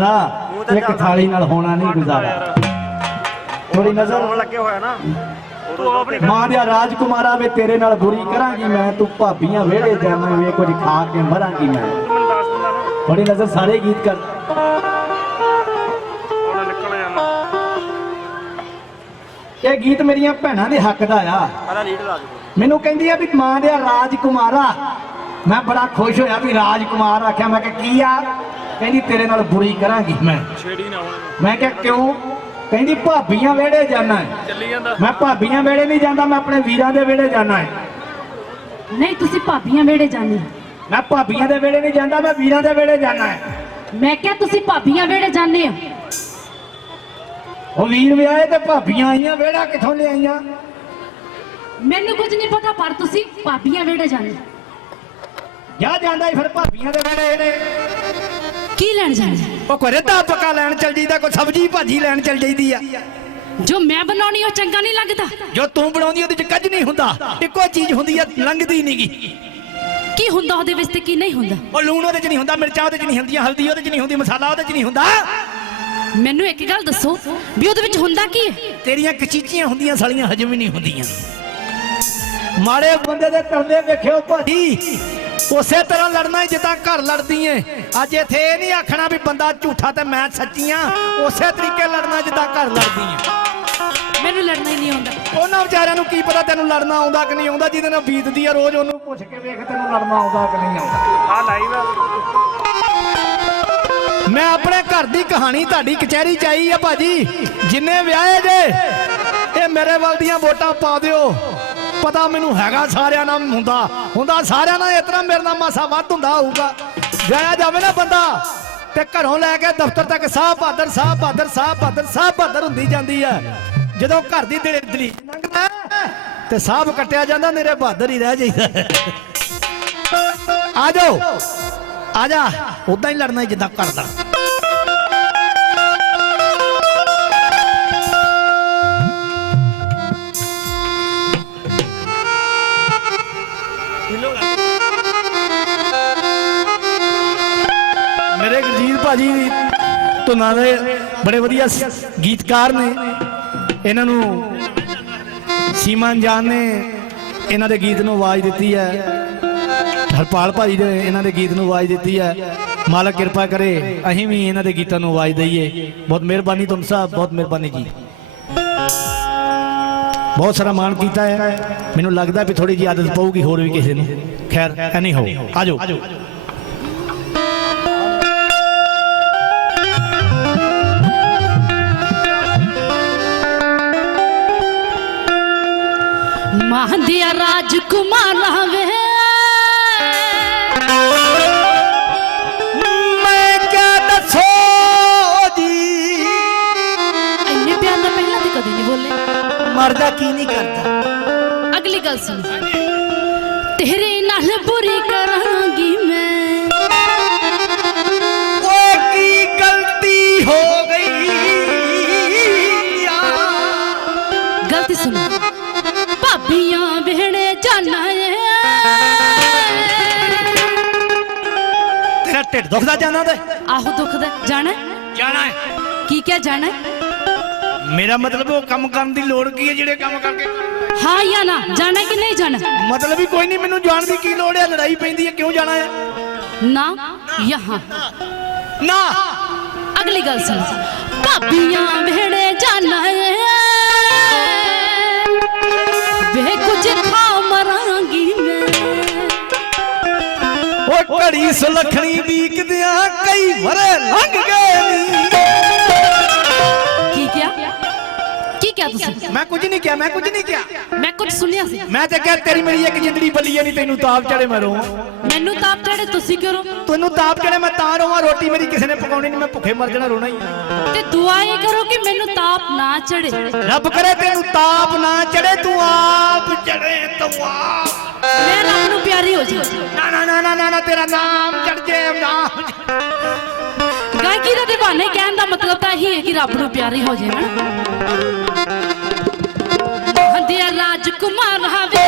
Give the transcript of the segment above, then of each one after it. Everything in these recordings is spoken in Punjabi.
ਨਾ ਇੱਕ ਥਾਲੀ ਨਾਲ ਹੋਣਾ ਨਹੀਂ ਗੁਜ਼ਾਰਾ। ਥੋੜੀ ਨਜ਼ਰ ਹੋਣ ਲੱਗੇ ਹੋਇਆ ਨਾ। ਮਾਂ ਦਿਆ ਰਾਜਕੁਮਾਰਾ ਵੇ ਤੇਰੇ ਨਾਲ ਬੁਰੀ ਕਰਾਂਗੀ ਮੈਂ ਤੂੰ ਭਾਬੀਆਂ ਵਿਹੜੇ ਜਾਵਾਂ ਵੇ ਕੁਝ ਖਾ ਕੇ ਮਰਾਂਗੀ ਮੈਂ। ਥੋੜੀ ਨਜ਼ਰ ਸਾਰੇ ਗੀਤ ਕਰ। ਇਹ ਗੀਤ ਮੇਰੀਆਂ ਭੈਣਾਂ ਦੇ ਹੱਕ ਦਾ ਆ। ਦੇ ਮੈਨੂੰ ਕਹਿੰਦੀ ਆ ਵੀ ਮਾਂ ਦਿਆ ਰਾਜਕੁਮਾਰਾ ਮੈਂ ਬੜਾ ਖੁਸ਼ ਹੋਇਆ ਵੀ ਰਾਜਕੁਮਾਰ ਆਖਿਆ ਮੈਂ ਕਿਹਾ ਕੀ ਆ? ਕਹਿੰਦੀ ਤੇਰੇ ਨਾਲ ਬੁਰੀ ਕਰਾਂਗੀ। ਮੈਂ ਛੇੜੀ ਨਾ ਹੁਣ ਮੈਂ ਕਿਹਾ ਕਿਉਂ? ਕਹਿੰਦੀ ਭਾਬੀਆਂ ਵਿਹੜੇ ਜਾਣਾ ਹੈ। ਚੱਲੀ ਜਾਂਦਾ। ਮੈਂ ਭਾਬੀਆਂ ਵੇੜੇ ਨਹੀਂ ਜਾਂਦਾ ਮੈਂ ਆਪਣੇ ਵੀਰਾਂ ਦੇ ਵੇੜੇ ਜਾਣਾ ਹੈ। ਨਹੀਂ ਤੁਸੀਂ ਭਾਬੀਆਂ ਵੇੜੇ ਜਾਂਦੇ। ਮੈਂ ਭਾਬੀਆਂ ਦੇ ਵੇੜੇ ਨਹੀਂ ਜਾਂਦਾ ਮੈਂ ਵੀਰਾਂ ਦੇ ਵੇੜੇ ਜਾਣਾ ਹੈ। ਮੈਂ ਕਿਹਾ ਤੁਸੀਂ ਭਾਬੀਆਂ ਵੇੜੇ ਜਾਂਦੇ ਹੋ? ਉਹ ਵੀਰ ਵਿਆਹੇ ਤੇ ਭਾਬੀਆਂ ਆਈਆਂ ਵੇੜਾ ਕਿੱਥੋਂ ਲਿਆਈਆਂ? ਮੈਨੂੰ ਕੁਝ ਨਹੀਂ ਪਤਾ ਪਰ ਤੁਸੀਂ ਭਾਬੀਆਂ ਵੇੜੇ ਜਾਂਦੇ ਹੋ। ਜਾ ਜਾਂਦਾ ਹੀ ਫਿਰ ਭਾਬੀਆਂ ਦੇ ਵੇੜੇ ਨੇ ਕੀ ਲੈਣ ਜਾਂਦੇ ਉਹ ਘਰੇ ਤਾਂ ਪਕਾ ਲੈਣ ਚਲ ਜੀਦਾ ਕੋਈ ਸਬਜੀ ਭਾਜੀ ਲੈਣ ਚਲ ਜਾਈਦੀ ਆ। ਜੋ ਮੈਂ ਬਣਾਉਣੀ ਉਹ ਚੰਗਾ ਨਹੀਂ ਲੱਗਦਾ। ਜੋ ਤੂੰ ਬਣਾਉਂਦੀ ਉਹਦੇ ਚ ਕੱਜ ਨਹੀਂ ਹੁੰਦਾ। ਇੱਕੋ ਚੀਜ਼ ਹੁੰਦੀ ਆ ਲੰਘਦੀ ਨਹੀਂਗੀ ਕੀ ਹੁੰਦਾ ਉਹਦੇ ਵਿੱਚ ਤੇ ਕੀ ਨਹੀਂ ਹੁੰਦਾ? ਉਹ ਲੂਣ ਉਹਦੇ ਚ ਨਹੀਂ ਹੁੰਦਾ ਮਿਰਚਾਂ ਉਹਦੇ ਚ ਨਹੀਂ ਹੁੰਦੀਆਂ ਹਲਦੀ ਉਹਦੇ ਚ ਨਹੀਂ ਹੁੰਦੀ ਮਸਾਲਾ ਉਹਦੇ ਚ ਨਹੀਂ ਹੁੰਦਾ। ਮੈਨੂੰ ਇੱਕ ਗੱਲ ਦੱਸੋ ਵੀ ਉਹਦੇ ਵਿੱਚ ਹੁੰਦਾ ਕੀ ਹੈ? ਤੇਰੀਆਂ ਕਚੀਚੀਆਂ ਹੁੰਦੀਆਂ ਸਾਲੀਆਂ ਹਜਮ ਵੀ ਨਹੀਂ ਹੁੰਦੀਆਂ। ਮਾੜੇ ਬੰਦੇ ਦੇ ਤਰਲੇ ਵੇਖਿਓ ਭਾਜੀ। ਉਸੇ ਤਰ੍ਹਾਂ ਲੜਨਾ ਹੀ ਜਿੱਦਾਂ ਘਰ ਲੜਦੀ ਏ। ਅੱਜ ਇੱਥੇ ਇਹ ਨਹੀਂ ਆਖਣਾ ਵੀ ਬੰਦਾ ਝੂਠਾ ਤੇ ਮੈਂ ਸੱਚੀਆਂ। ਉਸੇ ਤਰੀਕੇ ਲੜਨਾ ਜਿੱਦਾਂ ਘਰ ਲੜਦੀ ਏ। ਮੈਨੂੰ ਲੜਨਾ ਹੀ ਨਹੀਂ ਆਉਂਦਾ। ਉਹਨਾਂ ਵਿਚਾਰਿਆਂ ਨੂੰ ਕੀ ਪਤਾ ਤੈਨੂੰ ਲੜਨਾ ਆਉਂਦਾ ਕਿ ਨਹੀਂ ਆਉਂਦਾ ਜਿਹਦੇ ਨਾਲ ਬੀਤਦੀ ਆ ਰੋਜ਼ ਉਹਨੂੰ। ਪੁੱਛ ਕੇ ਵੇਖ ਤੈਨੂੰ ਲੜਨਾ ਆਉਂਦਾ ਕਿ ਨਹੀਂ ਆਉਂਦਾ। ਆ ਲਾਈਵ ਆ। ਮੈਂ ਆਪਣੇ ਘਰ ਦੀ ਕਹਾਣੀ ਤੁਹਾਡੀ ਕਚਹਿਰੀ ਚ ਆਈ ਆ ਭਾਜੀ। ਜਿੰਨੇ ਵਿਆਹੇ ਜੇ ਇਹ ਮੇਰੇ ਵੱਲ ਦੀਆਂ ਵੋਟਾਂ ਪਾ ਦਿਓ। ਪਤਾ ਮੈਨੂੰ ਹੈਗਾ ਸਾਰਿਆਂ ਨਾਲ ਹੁੰਦਾ। ਹੁੰਦਾ ਸਾਰਿਆਂ ਨਾਲ ਇਸ ਤਰ੍ਹਾਂ ਮੇਰੇ ਨਾਲ ਮਾਸਾ ਵੱਧ ਹੁੰਦਾ ਹੋਊਗਾ। ਜਾਇਆ ਜਾਵੇ ਨਾ ਬੰਦਾ ਤੇ ਘਰੋਂ ਲੈ ਕੇ ਦਫ਼ਤਰ ਤੱਕ ਸਾਹ ਬਹਾਦਰ ਸਾਹ ਬਹਾਦਰ ਸਾਹ ਬਹਾਦਰ ਸਾਹ ਬਹਾਦਰ ਹੁੰਦੀ ਜਾਂਦੀ ਹੈ। ਜਦੋਂ ਘਰ ਦੀ ਦਿਲ ਦਲੀ ਲੰਘਦਾ ਤੇ ਸਾਹ ਕੱਟਿਆ ਜਾਂਦਾ ਮੇਰੇ ਬਹਾਦਰ ਹੀ ਰਹਿ ਜਾਂਦਾ ਆ ਜਾਓ। ਆ ਜਾ। ਉਦਾਂ ਹੀ ਲੜਨਾ ਜਿੱਦਾਂ ਕਰਦਾ। ਭਾਜੀ, ਧੁਨਾਂ ਦੇ ਬੜੇ ਵਧੀਆ ਗੀਤਕਾਰ ਨੇ। ਇਹਨਾਂ ਨੂੰ ਸੀਮਨ ਜਾਨ ਨੇ ਇਹਨਾਂ ਦੇ ਗੀਤ ਨੂੰ ਆਵਾਜ਼ ਦਿੱਤੀ ਹੈ। ਹਰਪਾਲ ਭਾਜੀ ਨੇ ਇਹਨਾਂ ਦੇ ਗੀਤ ਨੂੰ ਆਵਾਜ਼ ਦਿੱਤੀ ਹੈ। ਮਾਲਕ ਕਿਰਪਾ ਕਰੇ, ਅਸੀਂ ਵੀ ਇਹਨਾਂ ਦੇ ਗੀਤਾਂ ਨੂੰ ਆਵਾਜ਼ ਦਈਏ। ਬਹੁਤ ਮਿਹਰਬਾਨੀ ਤੁਮ ਸਾਹਿਬ, ਬਹੁਤ ਮਿਹਰਬਾਨੀ ਜੀ। ਬਹੁਤ ਸਾਰਾ ਮਾਣ ਕੀਤਾ ਹੈ। ਮੈਨੂੰ ਲੱਗਦਾ ਵੀ ਥੋੜੀ ਜੀ ਆਦਤ ਪਊਗੀ ਹੋਰ ਵੀ ਕਿਸੇ ਨੂੰ। ਖੈਰ, ਐਨੀ ਹੋ। ਆਜੋ। ਮਹੰਦਿਆ ਰਾਜਕੁਮਾਰ ਵੇ ਮੈਂ ਕਿਆ ਦੱਸੋ ਜੀ? ਇੰਨੇ ਪਿਆਰ ਨਾਲ ਪਹਿਲਾਂ ਤੇ ਕਦੇ ਨਹੀਂ ਬੋਲੇ। ਮਰਦਾ ਕੀ ਨਹੀਂ ਕਰਦਾ? ਅਗਲੀ ਗੱਲ ਸੁਣ। ਦੁਖਦਾ ਜਾਂਦਾ ਤੇ ਆਹੋ ਦੁੱਖ ਦਾ ਜਾਣਾ? ਜਾਣਾ ਹੈ। ਕੀ ਕਿਹਾ ਜਾਣਾ? ਮੇਰਾ ਮਤਲਬ ਉਹ ਕੰਮ ਕਰਨ ਦੀ ਲੋੜ ਕੀ ਹੈ ਜਿਹੜੇ ਕੰਮ ਕਰਕੇ? ਹਾਂ ਜਾਂ ਨਾ ਜਾਣਾ ਕਿ ਨਹੀਂ ਜਾਣਾ? ਮਤਲਬ ਹੀ ਕੋਈ ਨਹੀਂ ਮੈਨੂੰ ਜਾਣ ਦੀ ਕੀ ਲੋੜ ਹੈ? ਲੜਾਈ ਪੈਂਦੀ ਹੈ ਕਿਉਂ ਜਾਣਾ ਹੈ? ਨਾ ਯਹਾਂ। ਨਾ! ਅਗਲੀ ਗੱਲ ਸੁਣ। ਭਾਬੀਆਂ ਵਿਹੜੇ ਜਾਣਾ ਘੜੀ ਸੁਲਖਣੀ ਵੀਕਦਿਆਂ ਕਈ ਵਰੇ ਲੰਘ ਗਏ ਨੀ। ਕੀ ਕਿਹਾ? ਕੀ ਕਿਹਾ ਤੁਸੀਂ? ਮੈਂ ਕੁਝ ਨਹੀਂ ਕਿਹਾ ਮੈਂ ਕੁਝ ਨਹੀਂ ਕਿਹਾ। ਮੈਂ ਕੁਝ ਸੁਣਿਆ ਸੀ। ਮੈਂ ਤੇ ਕਿਹਾ ਤੇਰੀ ਮੇਰੀ ਇੱਕ ਜਿੰਦੜੀ ਬੱਲੀ ਨਹੀਂ ਤੈਨੂੰ ਤਾਪ ਚੜੇ ਮੈਂ ਰੋਵਾਂ। ਮੈਨੂੰ ਤਾਂ ਆਪ ਚੜੇ ਤੁਸੀਂ ਕਿਉਂ ਰੋ ਤੈਨੂੰ ਤਾਪ ਚੜੇ ਮੈਂ ਤਾਂ ਰੋਵਾਂ ਰੋਟੀ ਮੇਰੀ ਕਿਸੇ ਨੇ ਪਕਾਉਣੀ ਨਹੀਂ ਮੈਂ ਭੁੱਖੇ ਮਰ ਜਾਣਾ ਰੋਣਾ ਹੀ ਹੈ। ਤੇ ਦੁਆ ਇਹ ਕਰੋ ਕਿ ਮੈਨੂੰ ਤਾਪ ਨਾ ਚੜੇ। ਰੱਬ ਕਰੇ ਤੈਨੂੰ ਤਾਪ ਨਾ ਚੜੇ ਤੂੰ ਆਪ ਚੜੇ ਤੂੰ ਆਪ ਮੈਂ ਰੱਬ ਨੂੰ ਪਿਆਰੀ ਹੋ ਜਾ ਨਾ ਨਾ ਨਾ ਨਾ ਨਾ ਨਾ ਤੇਰਾ ਨਾਮ ਚੜ ਜੇ ਨਾਮ ਗਾਇਕੀ ਦਾ ਦੀਵਾਨੇ ਕਹਿਣ ਦਾ ਮਤਲਬ ਤਾਂ ਇਹੀ ਹੈ ਕਿ ਰੱਬ ਨੂੰ ਪਿਆਰੀ ਹੋ ਜਾਏ ਨਾ ਹੰਦਿਆ ਰਾਜਕੁਮਾਰ ਹਾਵੇ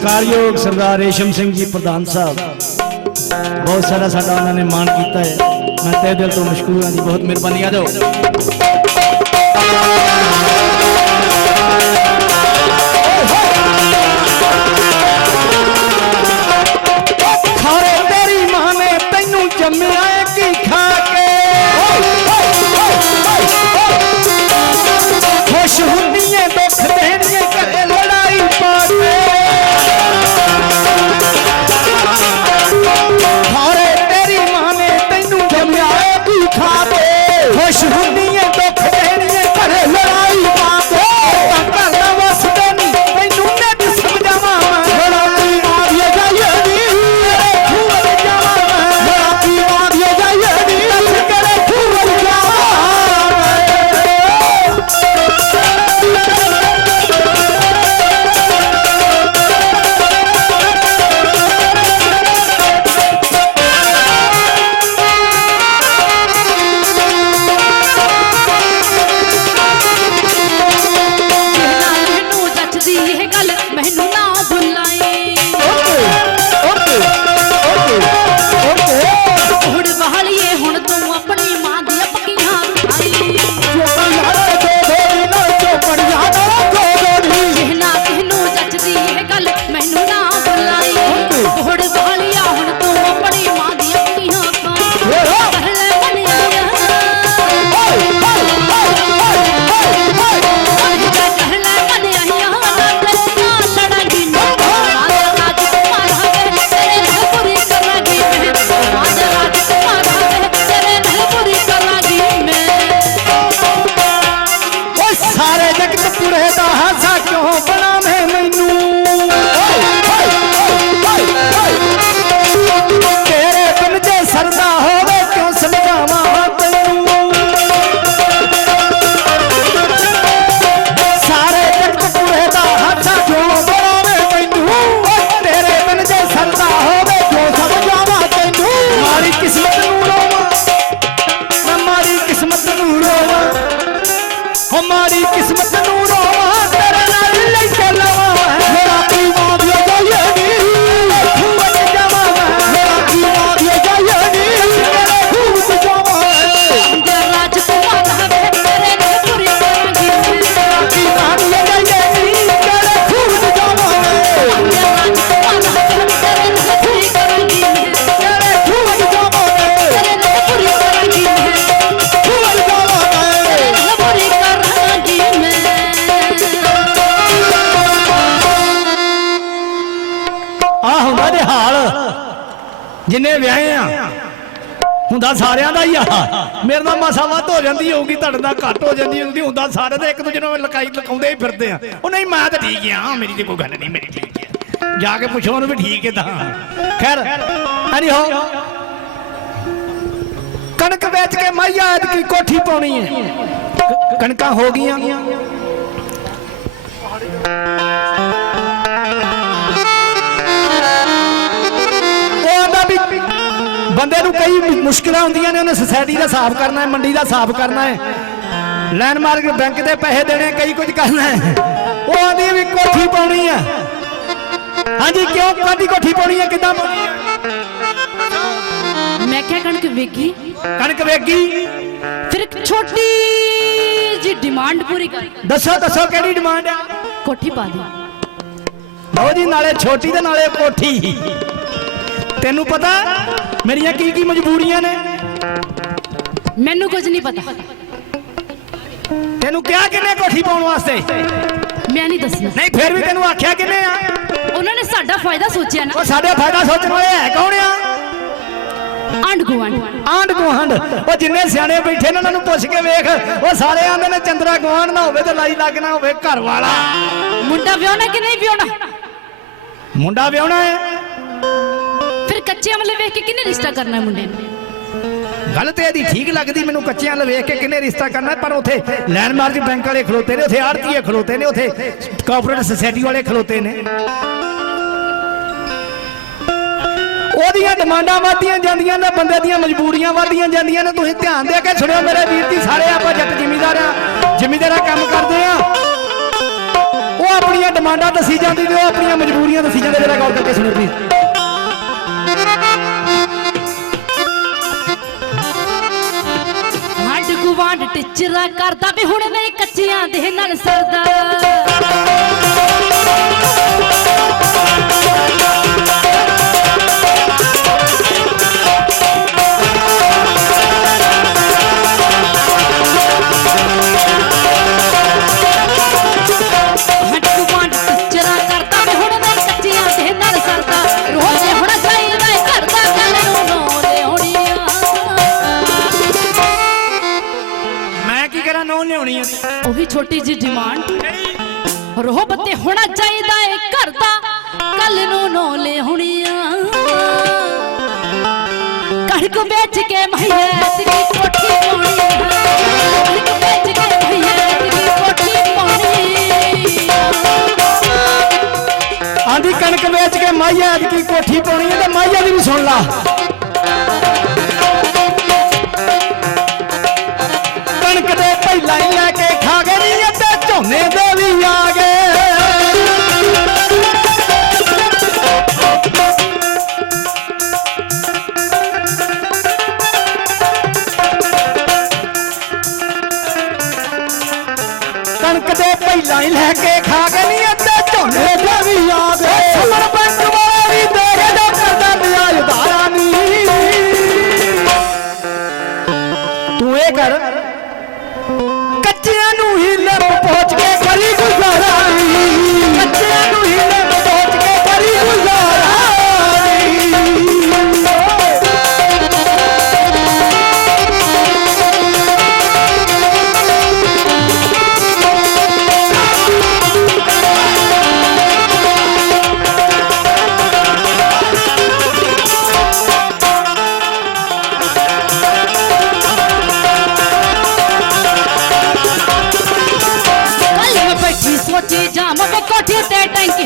ਸਤਿਕਾਰਯੋਗ ਸਰਦਾਰ ਰੇਸ਼ਮ ਸਿੰਘ ਜੀ ਪ੍ਰਧਾਨ ਸਾਹਿਬ ਬਹੁਤ ਸਾਰਾ ਸਾਡਾ ਉਹਨਾਂ ਨੇ ਮਾਣ ਕੀਤਾ ਹੈ ਮੈਂ ਤਹਿ ਦਿਲ ਤੋਂ ਮਸ਼ਕੂਰ ਹਾਂ ਜੀ ਬਹੁਤ ਮਿਹਰਬਾਨੀ ਆ ਜਾਓ ਖਾਰੇ ਤੇਰੀ ਮਾਂ ਨੇ ਤੈਨੂੰ ਜੰਮਿਆ ਏ ਕੀ ਖਾ ਕੇ ਖੁਸ਼ ਹੁੰਦੀ ਦੇ ਹਾਲ। ਜਿੰਨੇ ਵਿਆਹੇ ਆ। ਹੁੰਦਾ ਸਾਰਿਆਂ ਦਾ ਹੀ ਆ। ਮੇਰੇ ਨਾਲ ਮਾਸਾ ਵੱਧ ਹੋ ਜਾਂਦੀ ਹੋਊਗੀ, ਤੁਹਾਡੇ ਨਾਲ ਘੱਟ ਹੋ ਜਾਂਦੀ ਹੋਊਗੀ। ਹੁੰਦਾ ਸਾਰੇ ਦੇ ਇੱਕ ਦੂਜੇ ਨੂੰ ਲਕਾਈ ਲਕਾਉਂਦੇ ਹੀ ਫਿਰਦੇ ਆ। ਉਹ ਨਹੀਂ, ਮੈਂ ਤਾਂ ਠੀਕ ਆ। ਮੇਰੀ ਤੇ ਕੋਈ ਗੱਲ ਨਹੀਂ, ਮੇਰੀ ਠੀਕ ਆ। ਜਾ ਕੇ ਪੁੱਛੋ, ਉਹਨੂੰ ਵੀ ਠੀਕ ਹੈ ਤਾਂ। ਖੈਰ, ਹਰੀ ਹੋ। ਕਣਕ ਵੇਚ ਕੇ ਮਾਈਆ ਐਤਕੀ ਕੋਠੀ ਪਾਉਣੀ ਹੈ। ਕਣਕਾਂ ਹੋ ਗਈਆਂ। ਬੰਦੇ ਨੂੰ ਕਈ ਮੁਸ਼ਕਲਾਂ ਹੁੰਦੀਆਂ ਨੇ ਉਹਨੇ ਸੁਸਾਇਟੀ ਦਾ ਹਿਸਾਬ ਕਰਨਾ ਹੈ ਮੰਡੀ ਦਾ ਹਿਸਾਬ ਕਰਨਾ ਹੈ। ਲੈਂਡਮਾਰਕ ਬੈਂਕ ਦੇ ਪੈਸੇ ਦੇਣੇ ਕਈ ਕੁਝ ਕਰਨਾ ਹੈ। ਉਹ ਆਂਦੀ ਵੀ ਕੋਠੀ ਪਾਉਣੀ ਹੈ ਹਾਂਜੀ ਕਿਉਂ ਕਾਦੀ ਕੋਠੀ ਪਾਉਣੀ ਹੈ ਕਿੱਦਾਂ ਪਾਉਣੀ ਹੈ? ਮੈਂ ਕਿਹਾ ਕਣਕ ਵੇਗੀ। ਕਣਕ ਵੇਗੀ। ਫਿਰ ਇੱਕ ਛੋਟੀ ਜੀ ਡਿਮਾਂਡ ਪੂਰੀ ਕਰ। ਦੱਸੋ ਦੱਸੋ ਕਿਹੜੀ ਡਿਮਾਂਡ ਆ? ਕੋਠੀ ਪਾ ਦੇ। ਲਓ ਜੀ ਨਾਲੇ ਛੋਟੀ ਤੇ ਨਾਲੇ ਕੋਠੀ। ਤੈਨੂੰ ਪਤਾ? ਮੇਰੀਆਂ ਕੀ ਕੀ ਮਜਬੂਰੀਆਂ ਨੇ? ਮੈਨੂੰ ਕੁਝ ਨਹੀਂ ਪਤਾ। ਤੈਨੂੰ ਕਿਹਾ ਕਿਨੇ ਕੋਠੀ ਪਾਉਣ ਵਾਸਤੇ? ਮੈਂ ਨਹੀਂ ਦੱਸਣਾ ਨਹੀਂ ਫਿਰ ਵੀ ਤੈਨੂੰ ਆਖਿਆ ਕਿਨੇ ਆ? ਉਹਨਾਂ ਨੇ ਸਾਡਾ ਫਾਇਦਾ ਸੋਚਿਆ ਨਾ। ਉਹ ਸਾਡੇ ਫਾਇਦਾ ਸੋਚਣ ਵਾਲੇ ਹੈ ਕੌਣ ਆ? ਆਂਡ ਗੁਆਂਢ। ਆਂਡ ਗੁਆਂਢ। ਉਹ ਜਿੰਨੇ ਸਿਆਣੇ ਬੈਠੇ ਨੇ ਉਹਨਾਂ ਨੂੰ ਪੁੱਛ ਕੇ ਵੇਖ। ਉਹ ਸਾਰੇ ਆਂਦੇ ਨੇ ਚੰਦਰਾ ਗੁਆਂਢ ਨਾ ਹੋਵੇ ਤੇ ਲਾਈ ਲੱਗਣਾ ਹੋਵੇ ਘਰ ਵਾਲਾ ਮੁੰਡਾ ਵਿਆਹਣਾ ਕਿ ਨਹੀਂ ਵਿਆਹਣਾ? ਮੁੰਡਾ ਵਿਆਹਣਾ ਹੈ। ਫਿਰ ਕੱਚੇ ਅਮਲੇ ਵੇਖ ਕੇ ਕਿੰਨੇ ਰਿਸ਼ਤਾ ਕਰਨਾ ਹੈ ਮੁੰਡੇ ਨੇ? ਗੱਲ ਤੇ ਇਹਦੀ ਠੀਕ ਲੱਗਦੀ, ਮੈਨੂੰ ਕੱਚਿਆਂ ਵੱਲ ਵੇਖ ਕੇ ਕਿੰਨੇ ਰਿਸ਼ਤਾ ਕਰਨਾ ਪਰ ਉਥੇ ਲੈਂਡਮਾਰਕ ਬੈਂਕ ਵਾਲੇ ਖਲੋਤੇ ਨੇ, ਉਥੇ ਆੜਤੀਏ ਖਲੋਤੇ ਨੇ, ਉਥੇ ਕਾਰਪੋਰੇਟ ਸੁਸਾਇਟੀ ਵਾਲੇ ਖਲੋਤੇ ਨੇ। ਉਹਦੀਆਂ ਡਿਮਾਂਡਾਂ ਵਧਦੀਆਂ ਜਾਂਦੀਆਂ ਨੇ, ਬੰਦੇ ਦੀਆਂ ਮਜਬੂਰੀਆਂ ਵਧਦੀਆਂ ਜਾਂਦੀਆਂ ਨੇ, ਤੁਸੀਂ ਧਿਆਨ ਦੇ ਕੇ ਸੁਣਿਓ ਮੇਰੇ ਵੀਰ ਜੀ, ਸਾਰੇ ਆਪਾਂ ਜੱਟ ਜ਼ਿਮੀਦਾਰ ਆ ਜ਼ਿਮੀਦਾਰਾ ਕੰਮ ਕਰਦੇ ਆ ਉਹ ਆਪਣੀਆਂ ਡਿਮਾਂਡਾਂ ਦੱਸੀ ਜਾਂਦੀ ਤੇ ਉਹ ਆਪਣੀਆਂ ਮਜਬੂਰੀਆਂ ਦੱਸੀ ਜਾਂਦੇ, ਜਰਾ ਗੌਰ ਕਰਕੇ ਸੁਣੋ ਪਲੀਜ਼ ਹੱਡ ਟਿਚਰਾ ਕਰਦਾ ਵੀ ਹੁਣ ਮੈਂ ਕੱਚਿਆਂ ਦੇ ਨਾਲ ਸਰਦਾ। ਛੋਟੀ ਜੀ ਡਿਮਾਂਡ। ਰੋਹ ਤੇ ਹੋਣਾ ਚਾਹੀਦਾ ਏ ਘਰ ਦਾ। ਕੱਲ ਨੂੰ ਨੋ ਹੁਣੀਆਂ। ਕਣਕ ਵੇਚ ਕੇ ਮਹੀਐਤ ਦੀ ਕੋਠੀ ਪਾਉਣੀ ਕਣਕ ਵੇਚ ਕੇ ਮਹੀਐਤ ਦੀ ਕੋਠੀ ਪਾਉਣੀ ਆਂਦੀ ਕਣਕ ਵੇਚ ਕੇ ਮਾਈਆ ਦੀ ਕੋਠੀ ਪਾਉਣੀ ਤੇ ਮਾਈਆ ਦੀ ਵੀ ਸੁਣ ਲਾ। ਕਣਕ ਦੇ ਪਹਿਲਾਂ ਹੀ ਦੇ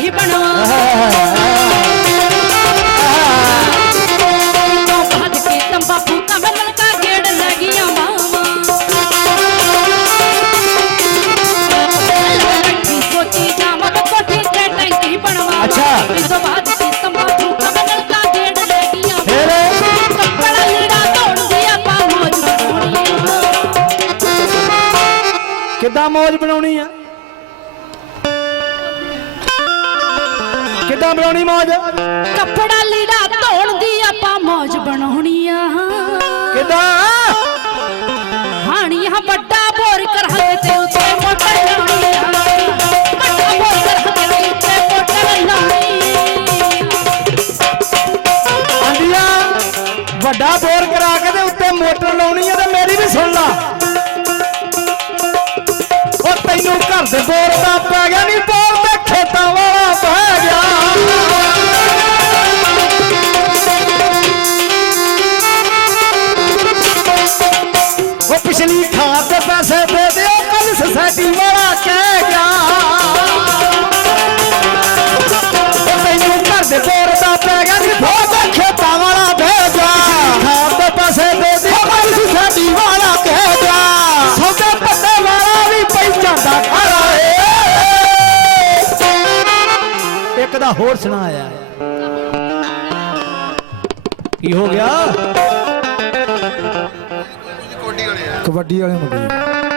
ਮੌਜ ਬਣਾਉਣੀ ਕਿੱਦਾਂ ਮੌਜ ਬਣਾਉਣੀ ਆ? ਮੌਜ ਕੱਪੜਾ ਲੀੜਾ ਧੋਣ ਦੀ ਆਪਾਂ ਮੌਜ ਬਣਾਉਣੀ ਆ ਕਿੱਦਾਂ? ਹਾਣੀਆਂ ਵੱਡਾ ਬੋਰ ਕਰਾਂਗੇ ਤੇ ਉੱਤੇ ਮੋਟਰ ਲਾਉਣੀ। ਆ ਵੱਡਾ ਬੋਰ ਕਰਾਂਗੇ ਤੇ ਉੱਤੇ ਮੋਟਰ ਲਾਉਣੀ। ਆਂਦੀਆਂ ਵੱਡਾ ਬੋਰ ਕਰਾ ਕੇ ਤੇ ਉੱਤੇ ਮੋਟਰ ਲਾਉਣੀ ਆ ਤੇ ਮੇਰੀ ਵੀ ਸੁਣ ਲਾ। ਉਹ ਤੈਨੂੰ ਘਰ ਦੇ ਬੋਰ ਦਾ ਹੋਰ ਸੁਣਾ ਆਇਆ। ਕੀ ਹੋ ਗਿਆ? ਕਬੱਡੀ ਵਾਲੇ ਮੁੰਡੇ।